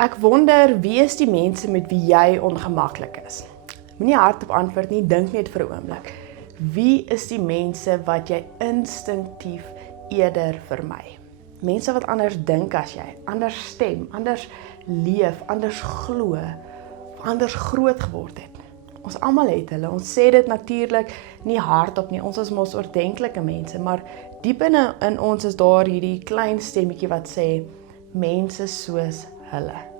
Ek wonder, wie is die mense met wie jy ongemaklik is? Moenie hardop antwoord nie, dink net vir 'n oomblik. Wie is die mense wat jy instinktief eerder vermy? Mense wat anders dink as jy, anders stem, anders leef, anders glo, of anders groot geword het. Ons almal het hulle, ons sê dit natuurlik nie hardop nie, ons is mos oordentlike mense, maar diep binne in ons is daar hierdie klein stemmetjie wat sê, mense soos hulle.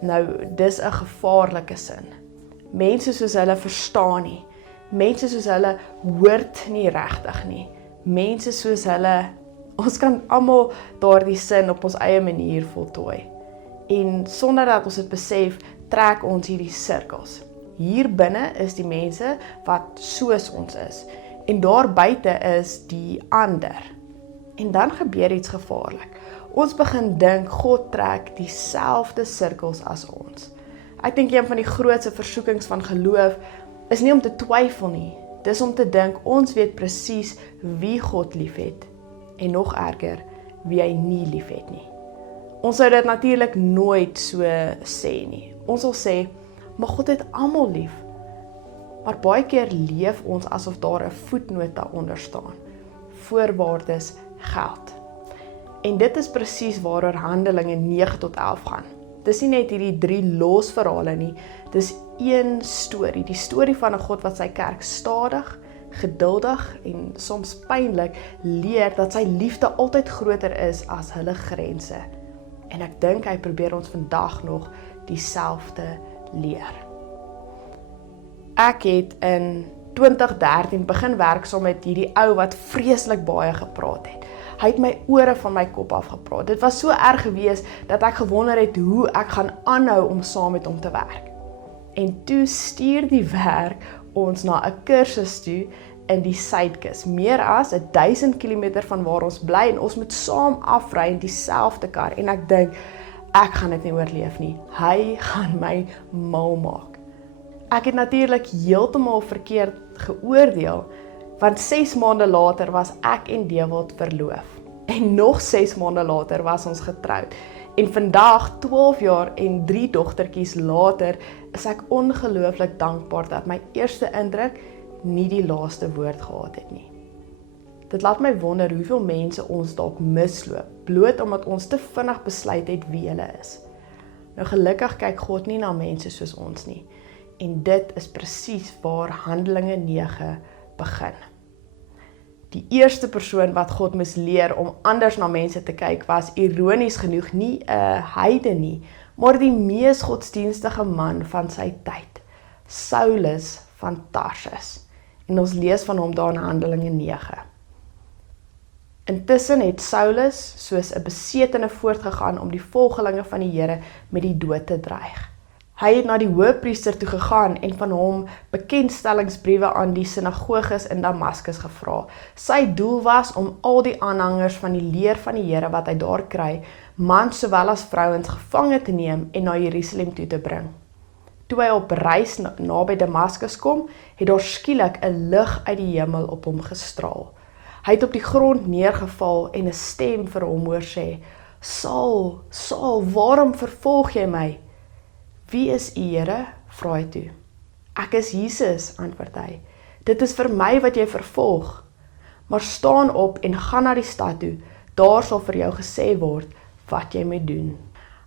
Nou, dis 'n gevaarlike sin. Mense soos hulle verstaan nie. Mense soos hulle hoort nie regtig nie. Mense soos hulle, ons kan almal daardie sin op ons eie manier voltooi. En sonder dat ons dit besef, trek ons hierdie sirkels. Hier binne is die mense wat soos ons is. En daar buite is die ander. En dan gebeur iets gevaarlik. Ons begin dink, God trek dieselfde sirkels as ons. Ek dink een van die grootste versoekings van geloof is nie om te twyfel nie. Dis om te dink, ons weet presies wie God liefhet. En nog erger, wie hy nie liefhet nie. Ons sou dit natuurlik nooit so sê nie. Ons sal sê, maar God het almal lief. Maar baie keer leef ons asof daar 'n voetnoot daaronder staan. Voorwaardes geld. En dit is presies waaroor Handelinge 9 tot 11 gaan. Dis nie net hierdie 3 losverhale nie, dis een storie, die storie van 'n God wat sy kerk stadig, geduldig en soms pynlik leer dat sy liefde altyd groter is as hulle grense. En ek dink hy probeer ons vandag nog dieselfde leer. Ek het in 2013 begin werk saam met hierdie ou wat vreeslik baie gepraat het. Hy het my ore van my kop af gepraat. Dit was so erg gewees dat ek gewonder het hoe ek gaan aanhou om saam met hom te werk. En toe stuur die werk ons na 'n kursus toe in die Suidkus, meer as 1000 km van waar ons bly en ons moet saam afry in dieselfde kar en ek dink, ek gaan dit nie oorleef nie. Hy gaan my mal maak. Ek het natuurlik heeltemal verkeerd geoordeel, want 6 maande later was ek en Dewald verloof. En nog 6 maande later was ons getroud. En vandag, 12 jaar en 3 dogtertjies later, is ek ongelooflik dankbaar dat my eerste indruk nie die laaste woord gehad het nie. Dit laat my wonder hoeveel mense ons dalk misloop, bloot omdat ons te vinnig besluit het wie hulle is. Nou gelukkig kyk God nie na mense soos ons nie. En dit is presies waar Handelinge 9 begin. Die eerste persoon wat God moes leer om anders na mense te kyk was ironies genoeg nie 'n heiden nie, maar die mees godsdienstige man van sy tyd, Saulus van Tarsus. En ons lees van hom daar in Handelinge 9. Intussen het Saulus soos 'n besetene voortgegaan om die volgelinge van die Here met die dood te dreig. Hy het na die hoëpriester toe gegaan en van hom bekendstellingsbriewe aan die sinagoges in Damaskus gevra. Sy doel was om al die aanhangers van die leer van die Here wat hy daar kry, mans sowel as vrouens gevange te neem en na Jerusalem toe te bring. Toe hy op reis naby Damaskus kom, het daar skielik 'n lig uit die hemel op hom gestraal. Hy het op die grond neergeval en 'n stem vir hom hoor sê, Saul, Saul, waarom vervolg jy my? Wie is u, Here? Vra hy toe. Ek is Jesus, antwoord hy. Dit is vir my wat jy vervolg. Maar staan op en gaan na die stad toe. Daar sal vir jou gesê word wat jy moet doen.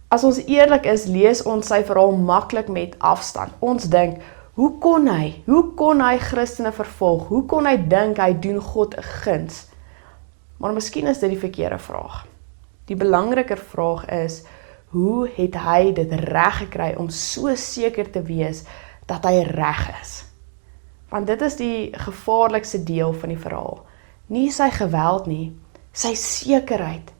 As ons eerlik is, lees ons sy verhaal maklik met afstand. Ons dink, hoe kon hy Christene vervolg? Hoe kon hy dink hy doen God 'n guns? Maar miskien is dit die verkeerde vraag. Die belangriker vraag is, hoe het hy dit reg gekry om so seker te wees dat hy reg is? Want dit is die gevaarlikste deel van die verhaal. Nie sy geweld nie, sy sekerheid.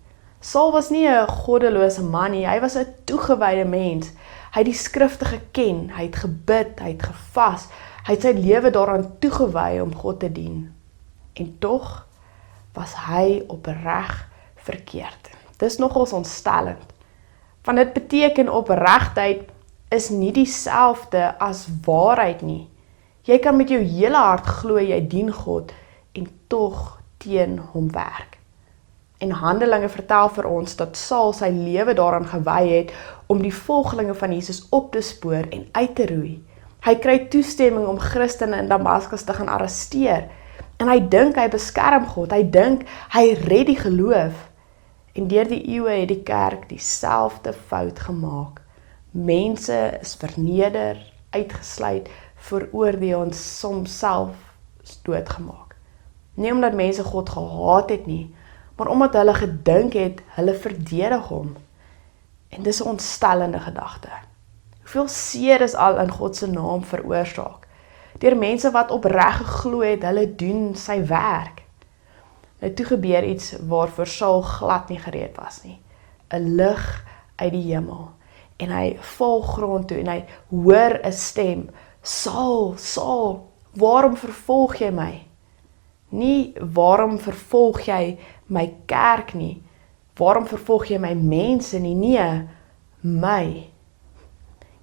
Saul was nie 'n goddelose man nie, hy was 'n toegewyde mens. Hy het die skrifte geken, hy het gebid, hy het gevas, hy het sy lewe daaraan toegewy om God te dien. En tog was hy opreg verkeerd. Dis nogals ontstellend. Want dit beteken opregtheid is nie dieselfde as waarheid nie. Jy kan met jou hele hart glo jy dien God en tog teen hom werk. En Handelinge vertel vir ons dat Saul sy lewe daaraan gewy het om die volgelinge van Jesus op te spoor en uit te roei. Hy kry toestemming om Christene in Damaskus te gaan arresteer. En hy dink hy beskerm God, hy dink hy red die geloof. En deur die eeue het die kerk dieselfde fout gemaak. Mense is verneder, uitgesluit, veroordeel en soms self doodgemaak. Nie omdat mense God gehaat het nie, maar omdat hulle gedink het, hulle verdedig hom. En dis 'n ontstellende gedagte. Hoeveel seer is al in God se naam veroorsaak, deur mense wat opreg geglo het, hulle doen sy werk. Nou toe gebeur iets waarvoor Saul glad nie gereed was nie. 'n Lig uit die hemel. En hy val grond toe en hy hoor 'n stem. Saul, Saul, waarom vervolg jy my? Nie waarom vervolg jy my kerk nie. Waarom vervolg jy my mense nie? Nee, my.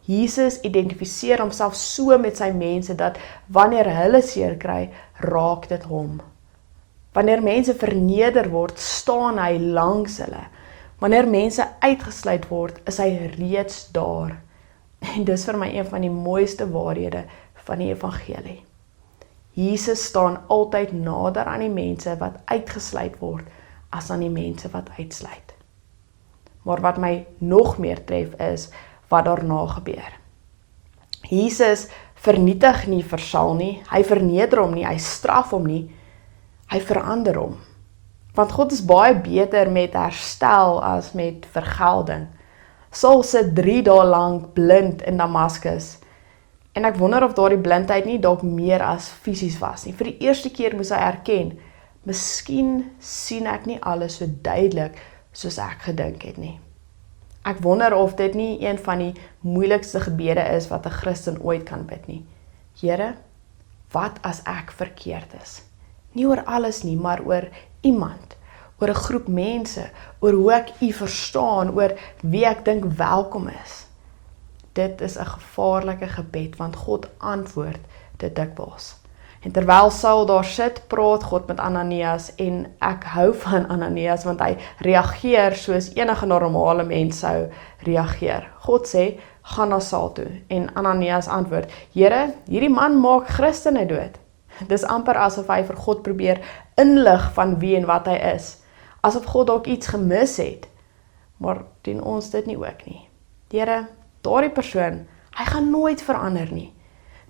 Jesus identifiseer homself so met sy mense dat wanneer hulle seer kry, raak dit hom. Wanneer mense verneder word, staan hy langs hulle. Wanneer mense uitgesluit word, is hy reeds daar. En dis vir my een van die mooiste waarhede van die evangelie. Jesus staan altyd nader aan die mense wat uitgesluit word, as aan die mense wat uitsluit. Maar wat my nog meer tref is, wat daarna gebeur. Jesus vernietig nie vir Saul nie, hy verneder hom nie, hy straf hom nie, hy verander hom. Want God is baie beter met herstel as met vergelding. Saul sit 3 dae lank blind in Damaskus, en ek wonder of daardie blindheid nie dalk meer as fisies was nie. Vir die eerste keer moes hy erken, miskien sien ek nie alles so duidelik soos ek gedink het nie. Ek wonder of dit nie een van die moeilikste gebede is wat 'n Christen ooit kan bid nie. Here, wat as ek verkeerd is? Nie oor alles nie, maar oor iemand, oor 'n groep mense, oor hoe ek u verstaan, oor wie ek dink welkom is. Dit is 'n gevaarlike gebed, want God antwoord dit dikwels. En terwyl Saul daar sit, praat God met Ananias, en ek hou van Ananias, want hy reageer soos enige normale mens sou reageer. God sê, gaan na Saul toe, en Ananias antwoord, Here, hierdie man maak Christene dood. Dis amper asof hy vir God probeer inlig van wie en wat hy is, asof God dalk iets gemis het, maar doen ons dit nie ook nie. Here, daardie persoon, hy gaan nooit verander nie.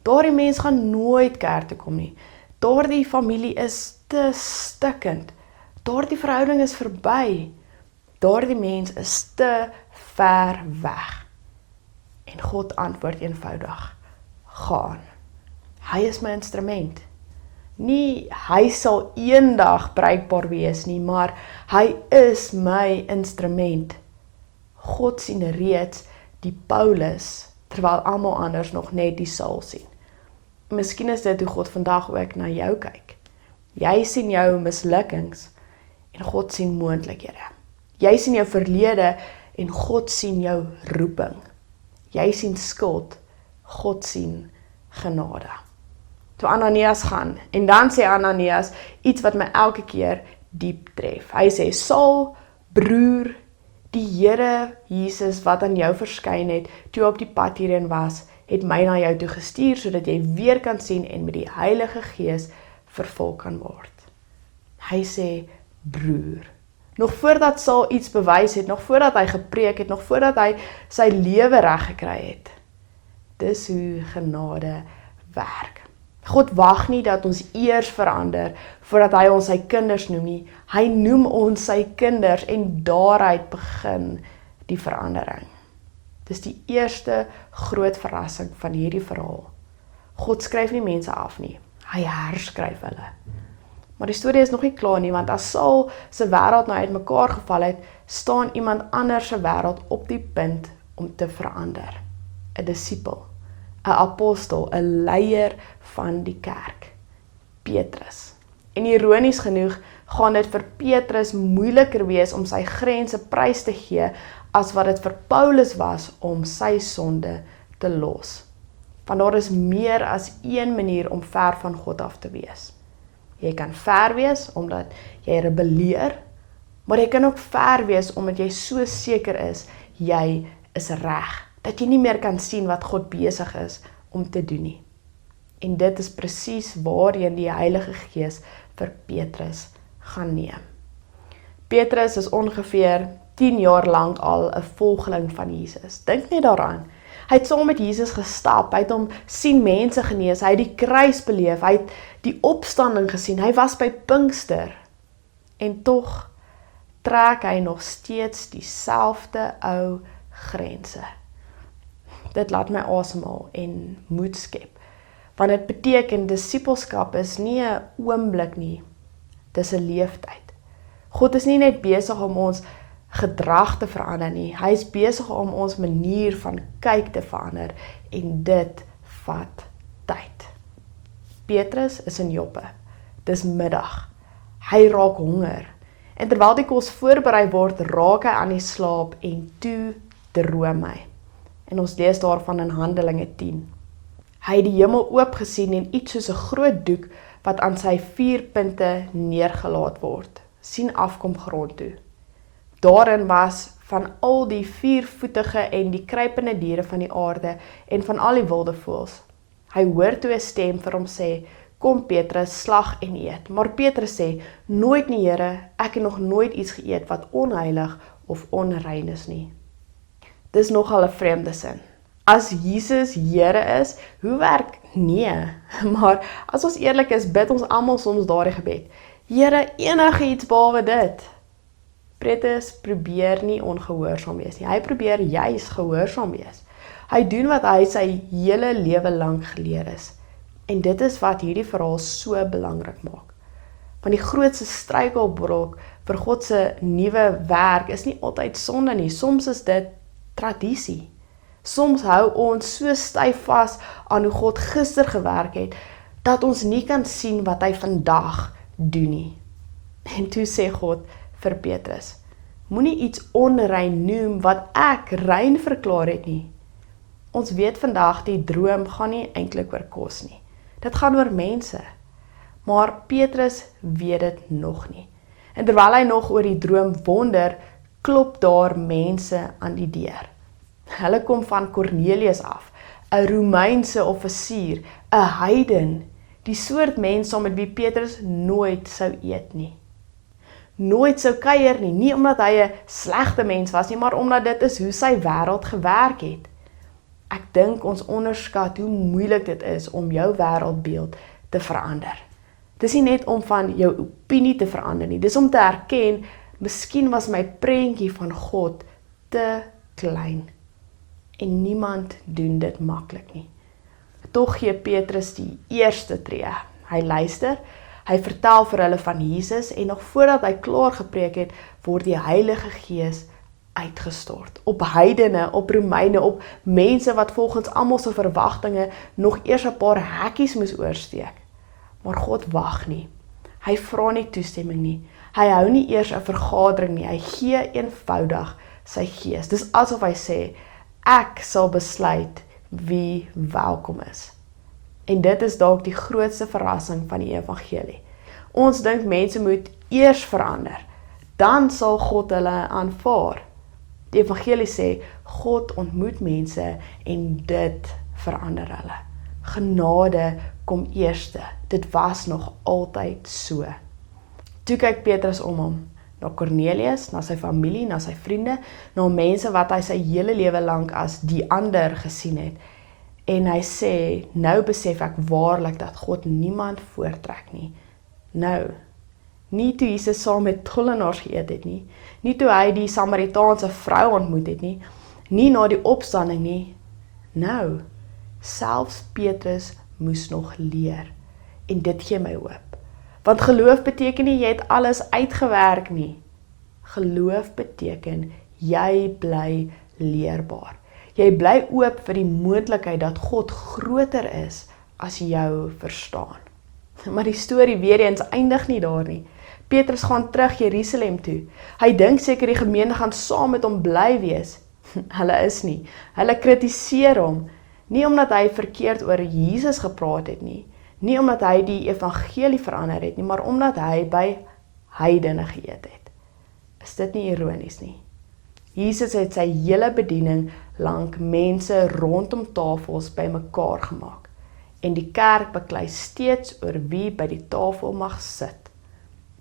Daardie mens gaan nooit kerk toe kom nie. Daardie familie is te stikkend. Daardie verhouding is verby. Daardie mens is te ver weg. En God antwoord eenvoudig, gaan. Hy is my instrument. Nie hy sal eendag bruikbaar wees nie, maar hy is my instrument. God sien reeds die Paulus, terwyl almal anders nog net die Saul sien. Miskien is dit hoe God vandag ook na jou kyk. Jy sien jou mislukkings en God sien moontlikhede. Jy sien jou verlede en God sien jou roeping. Jy sien skuld, God sien genade. Toe Ananias gaan, en dan sê Ananias iets wat my elke keer diep tref. Hy sê, Saul, broer, die Here Jesus wat aan jou verskyn het, toe op die pad hierin was, het my na jou toe gestuur, sodat jy weer kan sien en met die Heilige Gees vervul kan word. Hy sê, broer. Nog voordat Saul iets bewys het, nog voordat hy gepreek het, nog voordat hy sy lewe reg gekry het. Dis hoe genade werk. God wag nie dat ons eers verander, voordat hy ons sy kinders noem nie. Hy noem ons sy kinders en daaruit begin die verandering. Dis die eerste groot verrassing van hierdie verhaal. God skryf nie mense af nie, hy herskryf hulle. Maar die storie is nog nie klaar nie, want as Saul se wêreld nou uitmekaar geval het, staan iemand anders se wêreld op die punt om te verander. 'n disipel, 'n apostel, 'n leier van die kerk, Petrus. En ironies genoeg gaan dit vir Petrus moeiliker wees om sy grense prys te gee as wat dit vir Paulus was om sy sonde te los. Want daar is meer as een manier om ver van God af te wees. Jy kan ver wees omdat jy rebelleer, maar jy kan ook ver wees omdat jy so seker is, jy is reg, dat jy nie meer kan sien wat God besig is om te doen nie. En dit is presies waarheen die Heilige Gees vir Petrus gaan neem. Petrus is ongeveer 10 jaar lank al 'n volgeling van Jesus. Dink net daaraan. Hy het saam met Jesus gestap, hy het hom sien mense genees, hy het die kruis beleef, hy het die opstanding gesien, hy was by Pinkster. En tog trek hy nog steeds dieselfde ou grense. Dit laat my asemhaal en moed skep. Want dit beteken disippelskap is nie 'n oomblik nie, dis 'n leeftyd. God is nie net besig om ons gedrag te verander nie, hy is besig om ons manier van kyk te verander en dit vat tyd. Petrus is in Joppe, dis middag, hy raak honger en terwyl die kos voorberei word, raak hy aan die slaap en toe droom hy. En ons lees daarvan in Handelinge 10. Hy het die hemel oop gesien en iets soos 'n groot doek wat aan sy 4 punte neergelaat word, sien afkom grond toe. Daarin was van al die 4-voetige en die kruipende diere van die aarde en van al die wilde voëls. Hy hoor toe 'n stem vir hom sê, kom Petrus, slag en eet. Maar Petrus sê, nooit nie Here, ek het nog nooit iets geëet wat onheilig of onrein is nie. Dis nogal 'n vreemde sin. As Jesus Here is, hoe werk? Nee, maar as ons eerlik is, bid ons almal soms daardie gebed. Here, enige iets behalwe dit. Petrus probeer nie ongehoorsaam wees nie, hy probeer juis gehoorsaam wees. Hy doen wat hy sy hele lewe lank geleer is. En dit is wat hierdie verhaal so belangrik maak. Want die grootste struikelblok vir God se nuwe werk is nie altyd sonde nie, soms is dit tradisie. Soms hou ons so styf vas aan hoe God gister gewerk het, dat ons nie kan sien wat hy vandag doen nie. En toe sê God vir Petrus, moenie iets onrein noem wat ek rein verklaar het nie. Ons weet vandag die droom gaan nie eintlik oor kos nie. Dit gaan oor mense. Maar Petrus weet dit nog nie. En terwyl hy nog oor die droom wonder, klop daar mense aan die deur. Hulle kom van Cornelius af, 'n Romeinse offisier, 'n heiden, die soort mens saam met wie Petrus nooit sou eet nie. Nooit sou kuier nie omdat hy 'n slegte mens was nie, maar omdat dit is hoe sy wêreld gewerk het. Ek dink ons onderskat hoe moeilik dit is om jou wêreldbeeld te verander. Dis nie net om van jou opinie te verander nie, dis om te erken, miskien was my prentjie van God te klein. En niemand doen dit maklik nie. Tog gee Petrus die eerste tree. Hy luister, hy vertel vir hulle van Jesus en nog voordat hy klaar gepreek het, word die Heilige Gees uitgestort. Op heidene, op Romeine, op mense wat volgens almal se verwagtinge nog eers 'n paar hekkies moes oorsteek. Maar God wag nie. Hy vra nie toestemming nie. Hy hou nie eers 'n vergadering nie. Hy gee eenvoudig sy Gees. Dis asof hy sê, ek sal besluit wie welkom is. En dit is dalk die grootste verrassing van die evangelie. Ons dink mense moet eers verander, dan sal God hulle aanvaar. Die evangelie sê, God ontmoet mense en dit verander hulle. Genade kom eerste, dit was nog altyd so. Toe kyk Petrus om hom, na Cornelius, na sy familie, na sy vriende, na mense wat hy sy hele lewe lank as die ander gesien het. En hy sê, nou besef ek waarlik dat God niemand voortrek nie. Nou, nie toe Jesus saam met tollenaars geëet het nie, nie toe hy die Samaritaanse vrou ontmoet het nie, nie na die opstanding nie. Nou, selfs Petrus moes nog leer. En dit gee my hoop. Want geloof beteken nie jy het alles uitgewerk nie. Geloof beteken jy bly leerbaar. Jy bly oop vir die moontlikheid dat God groter is as jou verstaan. Maar die storie weer eens eindig nie daar nie. Petrus gaan terug Jerusalem toe. Hy dink seker die gemeente gaan saam met hom bly wees. Hulle is nie. Hulle kritiseer hom. Nie omdat hy verkeerd oor Jesus gepraat het nie. Nie omdat hy die evangelie verander het nie, maar omdat hy by heidene geëet het. Is dit nie ironies nie? Jesus het sy hele bediening lank mense rondom tafels bymekaar gemaak. En die kerk beklei steeds oor wie by die tafel mag sit.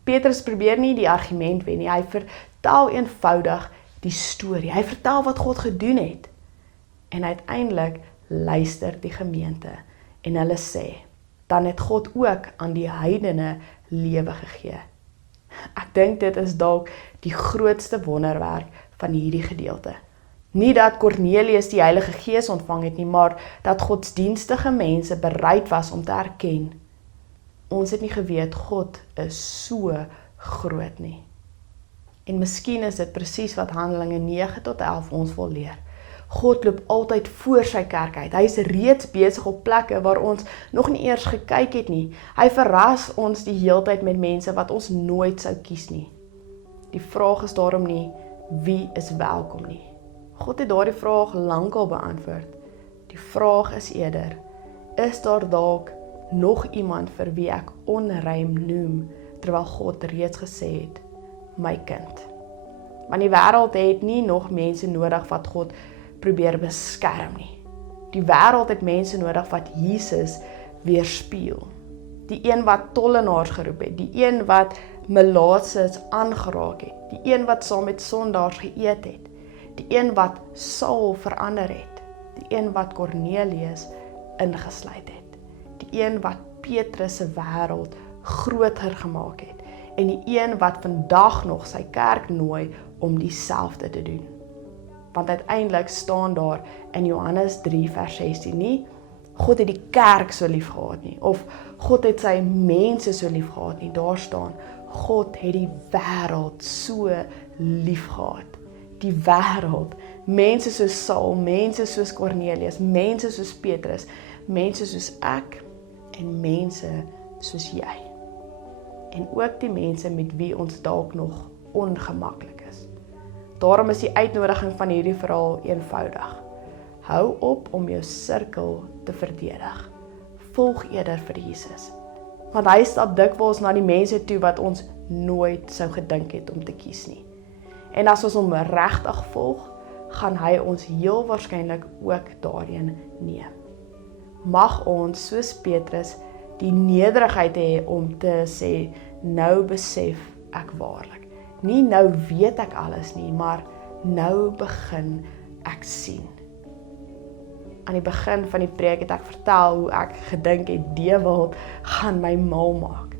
Petrus probeer nie die argument wen nie, hy vertel eenvoudig die storie. Hy vertel wat God gedoen het. En uiteindelik luister die gemeente en hulle sê, dan het God ook aan die heidene lewe gegee. Ek dink dit is dalk die grootste wonderwerk van hierdie gedeelte. Nie dat Kornelius die Heilige Gees ontvang het nie, maar dat godsdienstige mense bereid was om te erken. Ons het nie geweet God is so groot nie. En miskien is dit presies wat Handelinge 9 tot 11 ons wil leer. God loop altyd voor sy kerk uit. Hy is reeds besig op plekke waar ons nog nie eers gekyk het nie. Hy verras ons die heeltyd met mense wat ons nooit sou kies nie. Die vraag is daarom nie, wie is welkom nie. God het daardie vraag lankal beantwoord. Die vraag is eerder, is daar dalk nog iemand vir wie ek onruim noem, terwyl God reeds gesê het, my kind. Want die wêreld het nie nog mense nodig wat God probeer beskerm nie. Die wêreld het mense nodig wat Jesus weerspieël. Die een wat tollenaars geroep het, die een wat melaatses aangeraak het, die een wat saam met sondaars geëet het, die een wat Saul verander het, die een wat Kornelius ingesluit het, die een wat Petrus se wêreld groter gemaak het, en die een wat vandag nog sy kerk nooi om dieselfde te doen. Want uiteindelik staan daar in Johannes 3 vers 16 nie, God het die kerk so lief gehad nie, of God het sy mense so lief gehad nie, daar staan, God het die wêreld so lief gehad. Die wêreld, mense soos Saul, mense soos Kornelius, mense soos Petrus, mense soos ek, en mense soos jy. En ook die mense met wie ons dalk nog ongemaklik is. Daarom is die uitnodiging van hierdie verhaal eenvoudig. Hou op om jou sirkel te verdedig. Volg eerder vir Jesus. Want hy stap dikwels na die mense toe wat ons nooit sou gedink het om te kies nie. En as ons hom regtig volg, gaan hy ons heel waarskynlik ook daarheen neem. Mag ons, soos Petrus, die nederigheid hê om te sê, nou besef ek waarlik. Nie nou weet ek alles nie, maar nou begin ek sien. Aan die begin van die preek het ek vertel hoe ek gedink het, Dewald gaan my mal maak.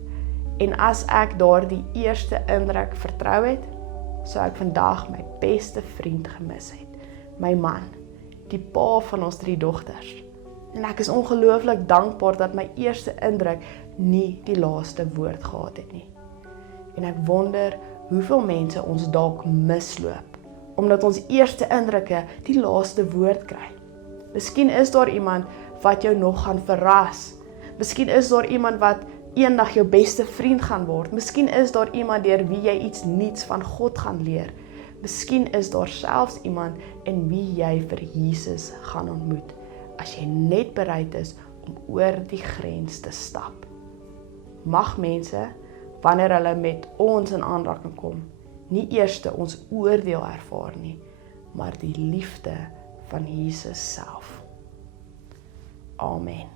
En as ek daardie eerste indruk vertrou het, sou ek vandag my beste vriend gemis het. My man, die pa van ons 3 dogters. En ek is ongelooflik dankbaar dat my eerste indruk nie die laaste woord gehad het nie. En ek wonder hoeveel mense ons dalk misloop, omdat ons eerste indrukke die laaste woord kry. Miskien is daar iemand wat jou nog gaan verras. Miskien is daar iemand wat eendag jou beste vriend gaan word. Miskien is daar iemand deur wie jy iets nuuts van God gaan leer. Miskien is daar selfs iemand in wie jy vir Jesus gaan ontmoet, as jy net bereid is om oor die grens te stap. Mag mense, wanneer hulle met ons in aanraking kom, nie eers ons oordeel ervaar nie, maar die liefde van Jesus self. Amen.